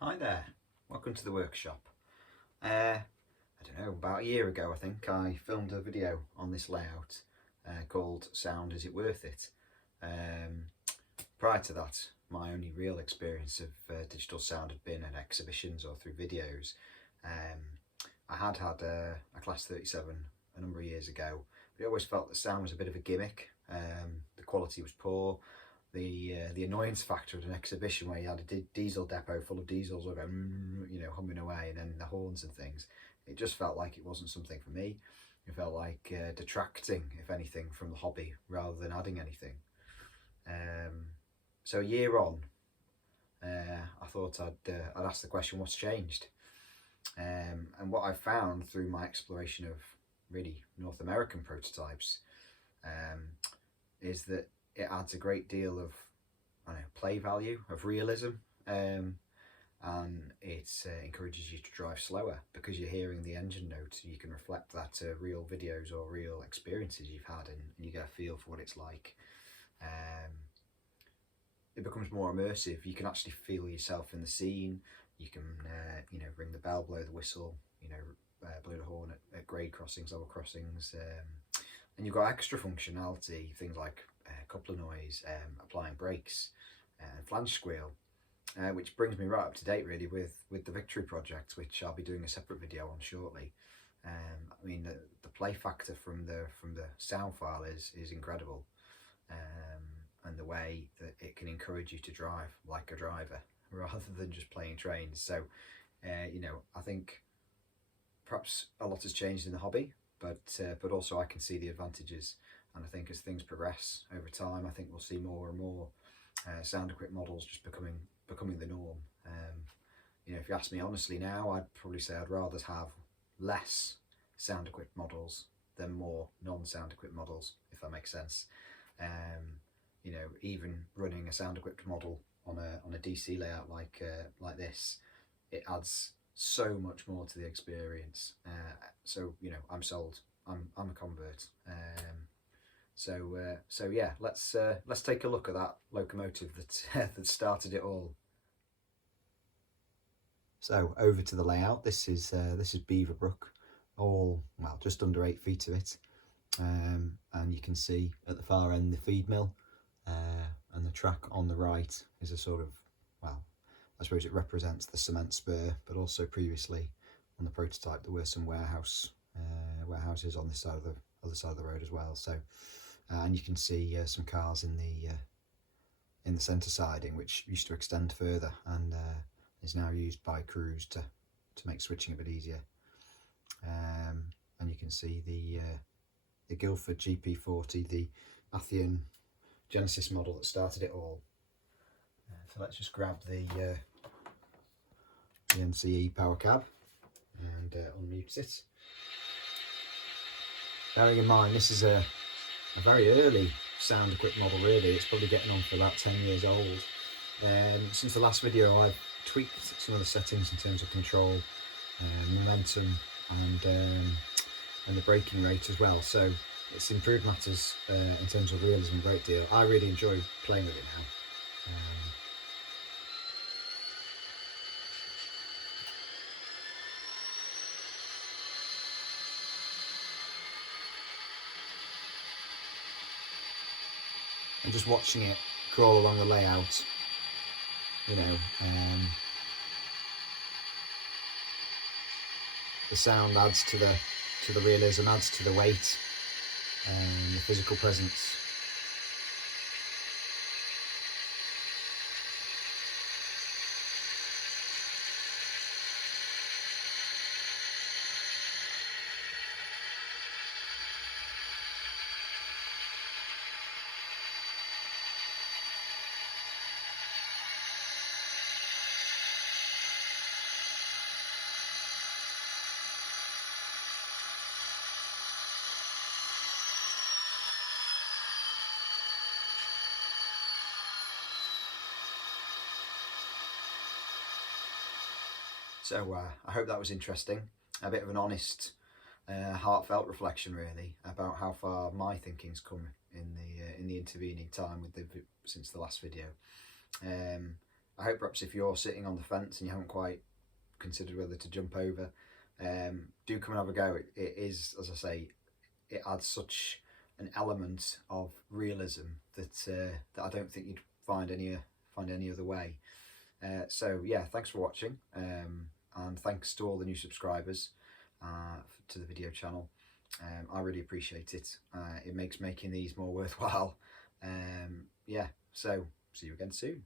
Hi there, welcome to the workshop. I don't know, about a year ago I think I filmed a video on this layout called Sound Is It Worth It? Prior to that, my only real experience of digital sound had been at exhibitions or through videos. I had a Class 37 a number of years ago, but I always felt the sound was a bit of a gimmick. The quality was poor. The annoyance factor at an exhibition where you had a diesel depot full of diesels all going, humming away, and then the horns and things. It just felt like it wasn't something for me. It felt like detracting, if anything, from the hobby rather than adding anything. So a year on, I thought I'd ask the question, what's changed? And what I found through my exploration of really North American prototypes is that it adds a great deal of play value, of realism, and it encourages you to drive slower because you're hearing the engine notes. You can reflect that to real videos or real experiences you've had, and you get a feel for what it's like. It becomes more immersive. You can actually feel yourself in the scene. You can, ring the bell, blow the whistle, blow the horn at grade crossings, level crossings, and you've got extra functionality, things like coupler noise, applying brakes, and flange squeal, which brings me right up to date really with the Victory project, which I'll be doing a separate video on shortly. I mean, the play factor from the sound file is incredible, and the way that it can encourage you to drive like a driver rather than just playing trains. So, I think perhaps a lot has changed in the hobby, but also I can see the advantages. And I think as things progress over time, I think we'll see more and more sound equipped models just becoming the norm. If you ask me honestly now, I'd probably say I'd rather have less sound equipped models than more non-sound equipped models, if that makes sense. Even running a sound equipped model on a DC layout like this, it adds so much more to the experience. So I'm sold. I'm a convert. So yeah, let's take a look at that locomotive that that started it all. So over to the layout. This is Beaverbrook, all just under 8 feet of it, and you can see at the far end the feed mill, and the track on the right is a sort of, I suppose it represents the cement spur, but also previously on the prototype there were some warehouses on this side of the other side of the road as well. So, and you can see some cars in the centre siding, which used to extend further and is now used by crews to make switching a bit easier. And you can see the Guildford GP40, the Athian Genesis model that started it all. So let's just grab the NCE power cab and unmute it. Bearing in mind this is a very early sound equipped model really, it's probably getting on for about 10 years old. Since the last video I've tweaked some of the settings in terms of control, momentum and the braking rate as well, so it's improved matters in terms of realism a great deal. I really enjoy playing with it now. And just watching it crawl along the layout, the sound adds to the realism, adds to the weight and the physical presence. So I hope that was interesting. A bit of an honest, heartfelt reflection, really, about how far my thinking's come in the intervening time since the last video. I hope perhaps if you're sitting on the fence and you haven't quite considered whether to jump over, do come and have a go. It is, as I say, it adds such an element of realism that that I don't think you'd find any other way. So yeah, thanks for watching, and thanks to all the new subscribers to the video channel. I really appreciate it. It makes making these more worthwhile. Yeah, so see you again soon.